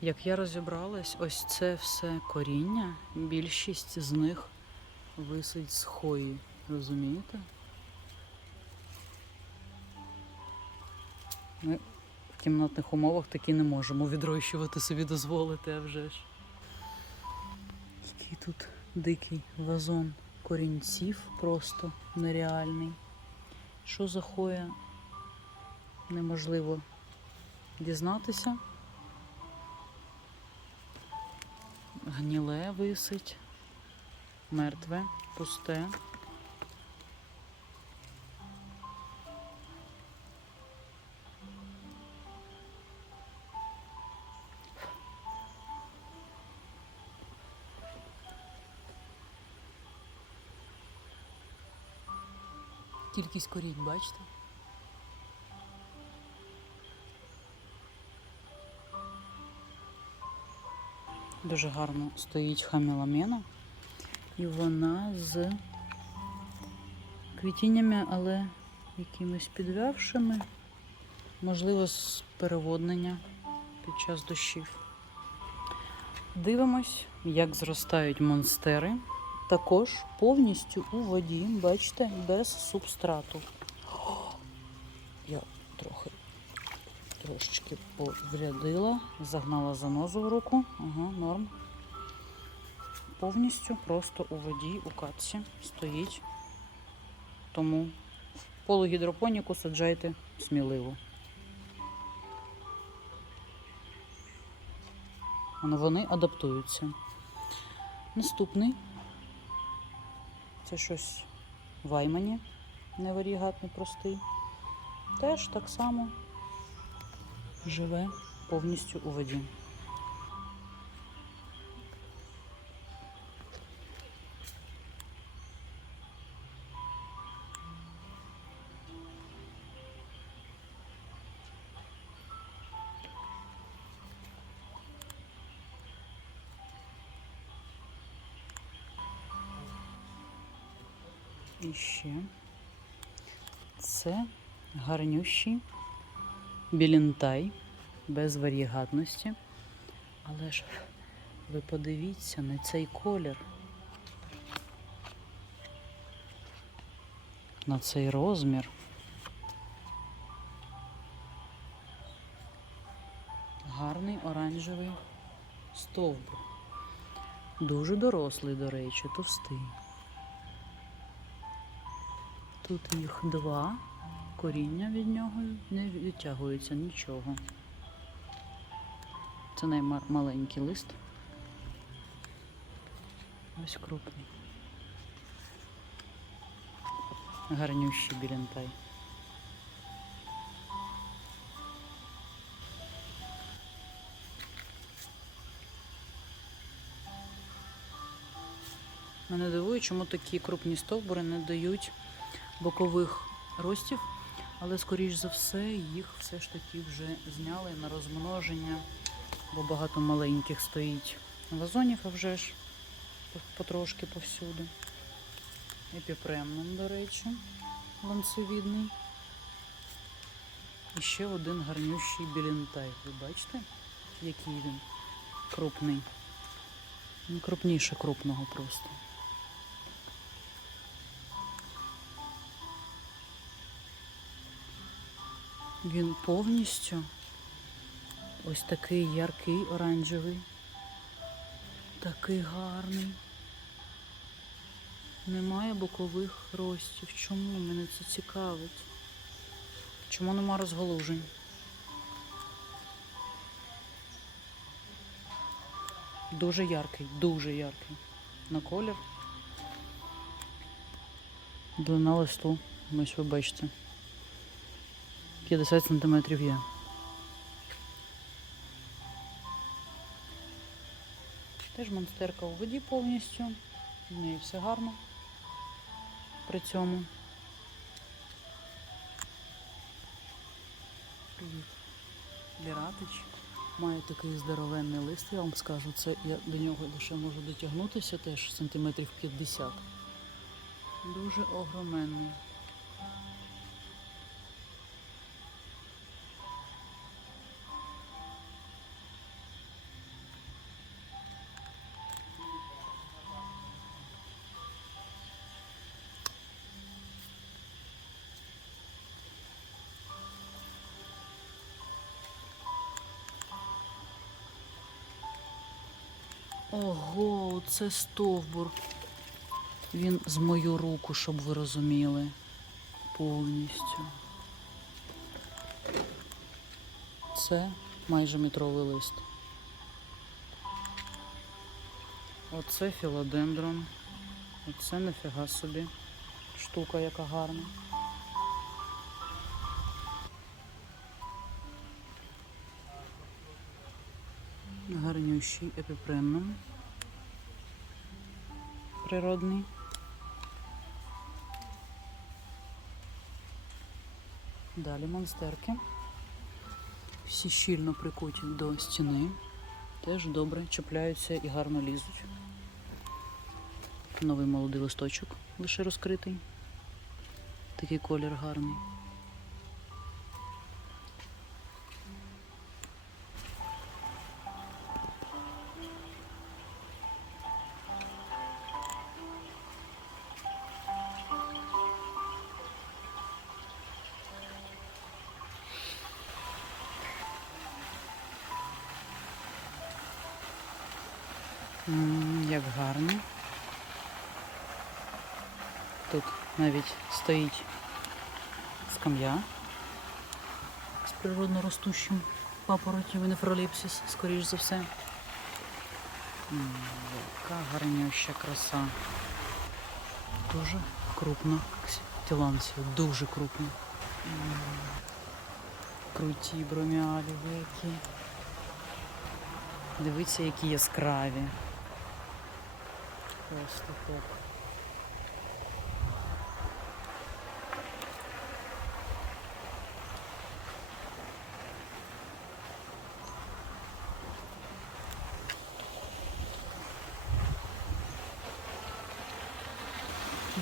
Як я розібралась, ось це все коріння, більшість з них висить з хої. Розумієте? Ми в кімнатних умовах такі не можемо відрощувати собі дозволити, а вже ж. Який тут дикий вазон корінців, просто нереальний. Що за хоя? Неможливо дізнатися. Гніле висить, мертве, пусте. Кількість корінь, бачите? Дуже гарно стоїть хаміламена. І вона з квітіннями, але якимись підвявшими. Можливо, з переводнення під час дощів. Дивимось, як зростають монстери. Також повністю у воді, бачите, без субстрату. Я трохи трошечки поврядила, загнала занозу в руку. Ага, норм. Повністю просто у воді, у катці стоїть. Тому полугідропоніку саджайте сміливо. Вони адаптуються. Наступний це щось в Аймані, неварігатний простий. Теж так само живе повністю у воді. І ще це гарнющий білінтай без варігатності. Але ж ви подивіться на цей колір. На цей розмір. Гарний оранжевий стовбур. Дуже дорослий, до речі, товстий. Тут їх два. Коріння від нього не відтягується нічого. Це наймаленький лист. Ось крупний. Гарнющий білінтай. Мене дивує, чому такі крупні стовбури не дають бокових ростів, але, скоріш за все, їх все ж таки вже зняли на розмноження, бо багато маленьких стоїть вазонів, а вже ж потрошки повсюди. Епіпремнум, до речі, ланцевідний. І ще один гарнющий білінтай. Ви бачите, який він крупний? Крупніше крупного просто. Він повністю ось такий яркий оранжевий, такий гарний. Немає бокових ростів. Чому мене це цікавить? Чому нема розголужень? Дуже яркий, дуже яркий. На колір. Длина листу, ось ви бачите. 50 сантиметрів є. Теж монстерка у воді повністю. В неї все гарно при цьому. Привіт. Ліратич. Має такий здоровенний лист, я вам скажу. Це я до нього лише можу дотягнутися теж сантиметрів 50. Дуже огроменний. Ого, це стовбур. Він з мою руку, щоб ви розуміли. Повністю. Це майже метровий лист. Оце філодендрон. Оце нафіга собі. Штука яка гарна. Гарнющий епіпремном. Природний. Далі монстерки. Всі щільно прикуті до стіни. Теж добре чіпляються і гарно лізуть. Новий молодий листочок лише розкритий. Такий колір гарний. Як гарно. Тут навіть стоїть скам'я з природно ростущим папоротів і нефроліпсис, скоріш за все. М, Яка гарнюща краса. Дуже крупно. Тіланція, дуже крупно. Круті броміалі які. Дивіться, які яскраві. Просто топ.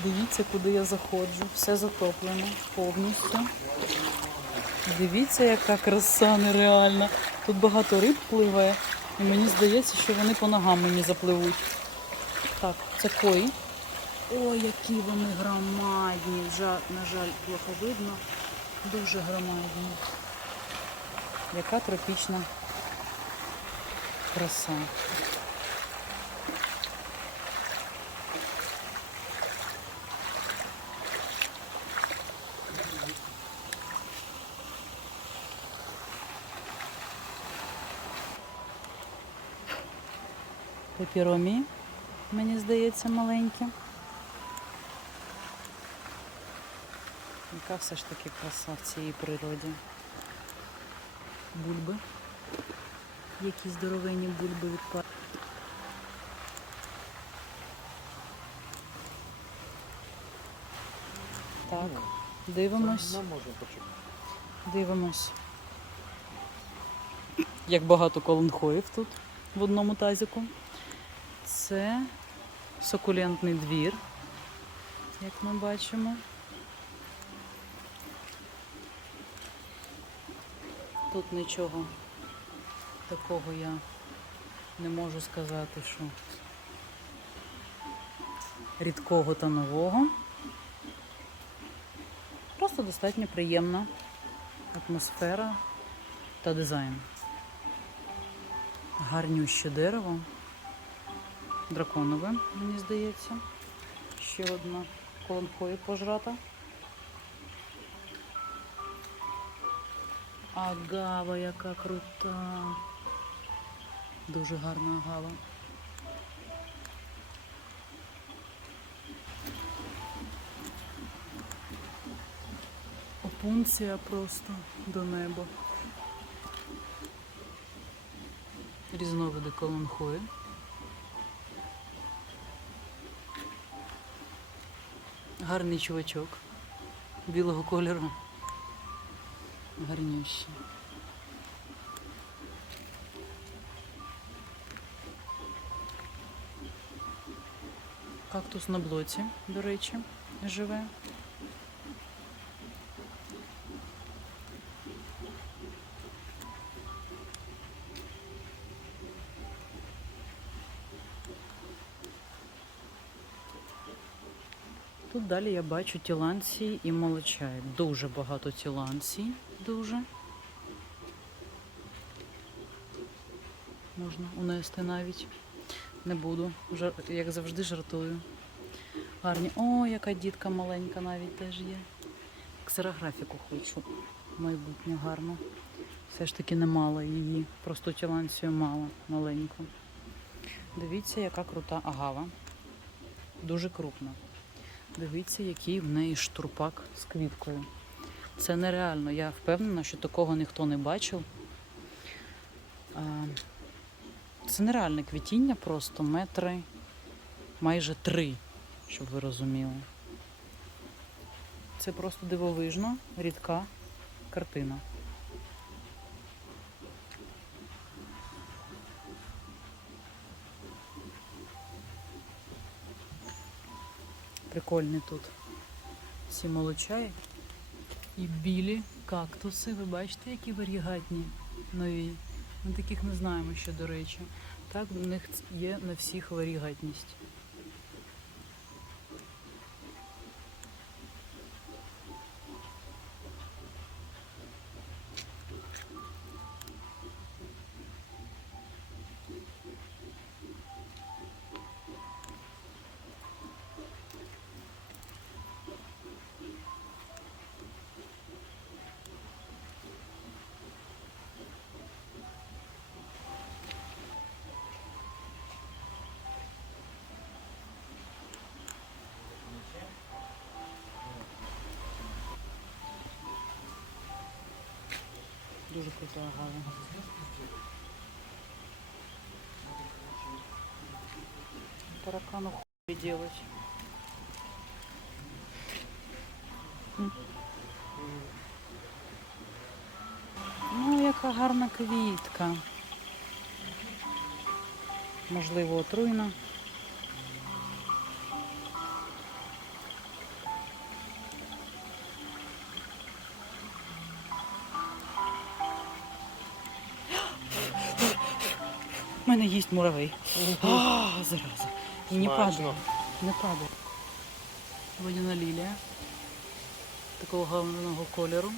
Дивіться, куди я заходжу. Все затоплено повністю. Дивіться, яка краса нереальна. Тут багато риб пливе, і мені здається, що вони по ногам мені запливуть. Так, це кої. Ой, які вони громадні. Жа- на жаль, плохо видно. Дуже громадні. Яка тропічна краса. Пепіромі, мені здається, маленькі. Яка все ж таки краса в цій природі. Бульби. Які здоровенні бульби відпали. Так, дивимось. Нам можна почекати. Дивимось. Як багато колонхоїв тут в одному тазіку. Це сукулентний двір, як ми бачимо. Тут нічого такого я не можу сказати, що рідкого та нового. Просто достатньо приємна атмосфера та дизайн. Гарнюще дерево. Драконове, мені здається. Ще одна колонхою пожрата. Агава, яка крута. Дуже гарна агава. Опунція просто до неба. Різновиди колонхої. Гарний чувачок білого кольору. Гарнющий. Кактус на блоці, до речі, живе. Далі я бачу тіланції і молочай. Дуже багато тіланцій. Дуже. Можна унести навіть. Не буду. Як завжди жартую. Гарні. О, яка дітка маленька навіть теж є. Ксерографіку хочу. Майбутнє гарно. Все ж таки не мала її. Просто тіланцію мала маленьку. Дивіться, яка крута агава. Дуже крупна. Дивіться, який в неї штурпак з квіткою. Це нереально. Я впевнена, що такого ніхто не бачив. Це нереальне квітіння, просто метри, майже три, щоб ви розуміли. Це просто дивовижно, рідка картина. Прикольні тут ці молочаї і білі кактуси. Ви бачите, які варігатні нові. Ми таких не знаємо ще, до речі. Так, в них є на всіх варігатність. Дуже крута агава. Таракану хуй делать. Ну, яка гарна квітка. Можливо, отруйна. Мене їсть муравей. А, зараза. І не падає. Не падає. Водяна лілія. Такого гарного кольору.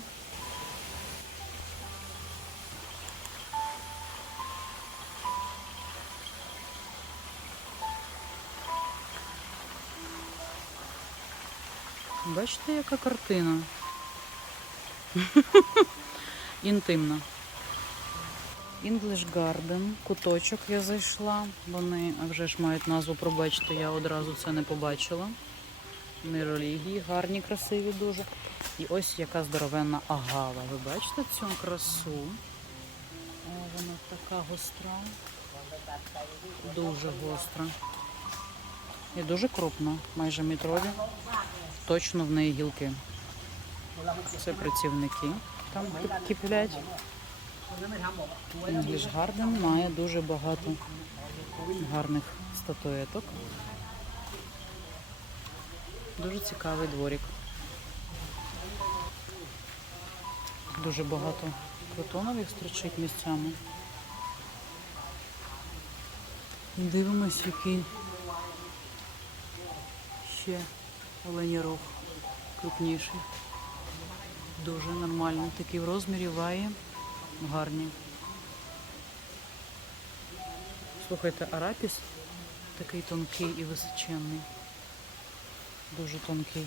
Бачите, яка картина? Інтимна. English Garden, куточок я зайшла. Вони вже ж мають назву, пробачте, я одразу це не побачила. Не релігії, гарні, красиві дуже. І ось яка здоровенна агава. Ви бачите цю красу? О, вона така гостра. Дуже гостра. І дуже крупна, майже метрові. Точно в неї гілки. Це працівники там киплять. English Garden має дуже багато гарних статуеток. Дуже цікавий дворик. Дуже багато крутонових стрічить місцями. Дивимось, який ще оленій рог крупніший. Дуже нормальний. Такий в розмірі ває. Гарні. Слухайте, арапіс такий тонкий і височенний. Дуже тонкий.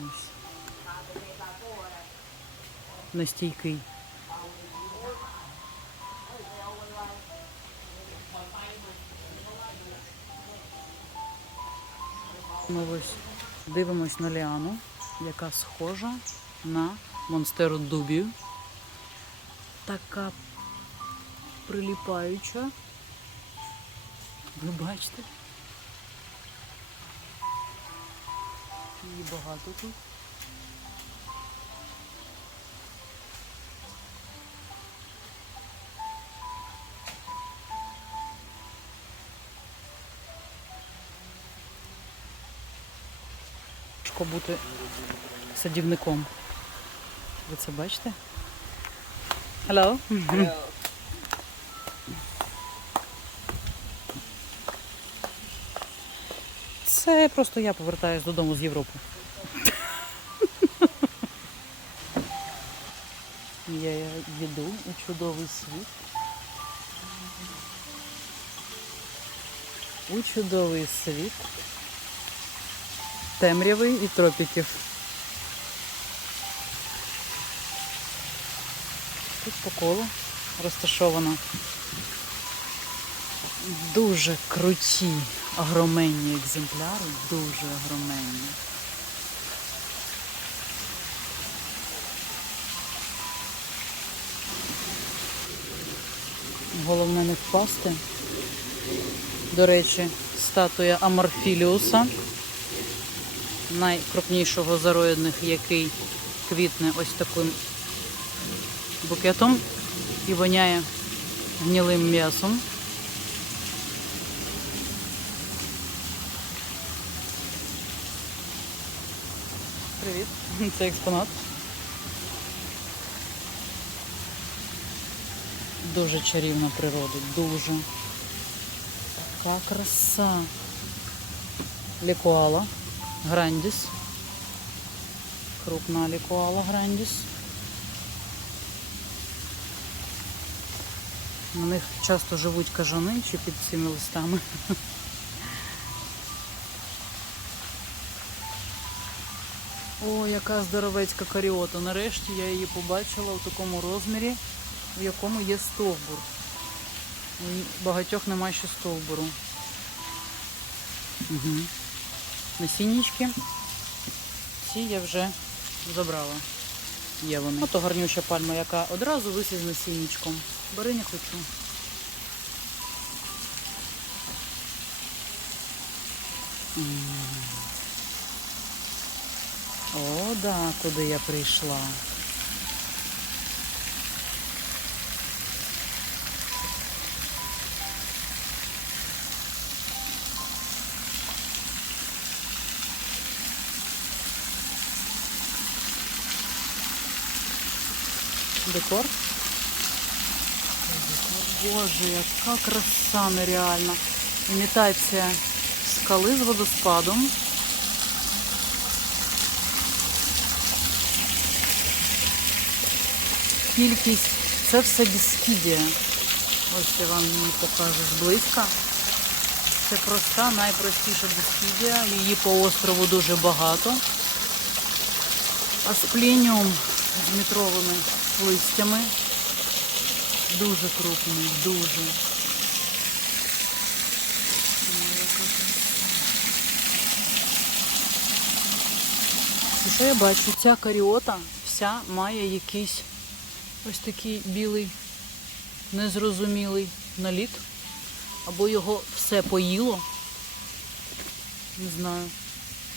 Ось. Настійкий. Ми ось дивимось на ліану, яка схожа на монстеру дубію. Така приліпаюча. Ви бачите? Її багато тут. Бути садівником. Ви це бачите? Hello. Це просто я повертаюсь додому з Європи. Я їду у чудовий світ. у чудовий світ темряви і тропіків. По колу розташовано дуже круті огроменні екземпляри, дуже огроменні. Головне не впасти. До речі, статуя Аморфіліуса, найкрупнішого з зароєдних, який квітне ось таким букетом і воняє гнилим м'ясом. Привіт, це експонат. Дуже чарівна природа, дуже. Така краса. Лікуала Грандіс. Крупна лікуала Грандіс. На них часто живуть кажани чи під цими листами. О, яка здоровецька каріота. Нарешті я її побачила у такому розмірі, в якому є стовбур. У багатьох немає ще стовбуру. Угу. Насіннички. Ці я вже забрала. Є вони. Ото гарнюща пальма, яка одразу висить з насінничком. Бери не хочу. М. О, да, куди я прийшла. Декор. Боже, яка краса нереальна. Імітація скали з водоспадом. Кількість, це все біскідія. Ось я вам її покажу зблизька. Це проста, найпростіша біскідія. Її по острову дуже багато. Асплініум з метровими листями. Дуже крупний, дуже. Що я бачу? Ця каріота вся має якийсь ось такий білий, незрозумілий наліт. Або його все поїло. Не знаю.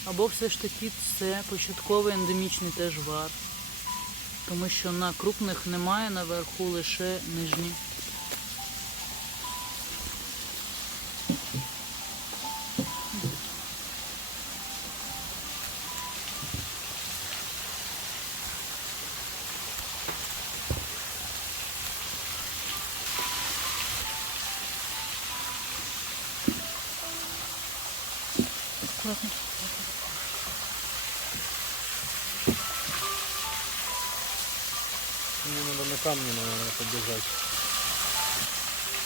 Або все ж таки це початковий ендемічний теж вар. Тому що на крупних немає наверху лише нижні. Аккуратно. Мне надо на наверное, подбежать.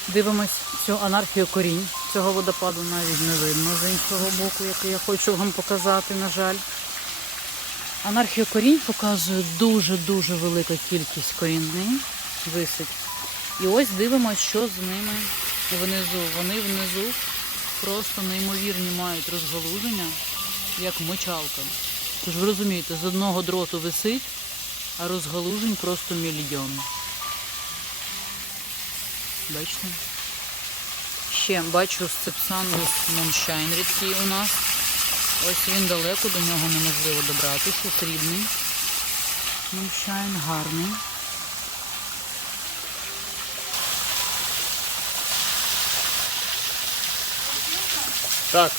Дивимось цю анархію корінь. Цього водопаду навіть не видно з іншого боку, який я хочу вам показати, на жаль. Анархію корінь показує дуже-дуже велика кількість корінний. Висить. І ось дивимося, що з ними внизу. Вони внизу просто неймовірні мають розгалуження, як мочалка. Тож ви розумієте, з одного дроту висить, а розгалужень просто мільйон. Бачите? Ще бачу сцепсангус Моншайн рідкий у нас. Ось він далеко, до нього неможливо добратися. Срібний. Моншайн гарний. Так.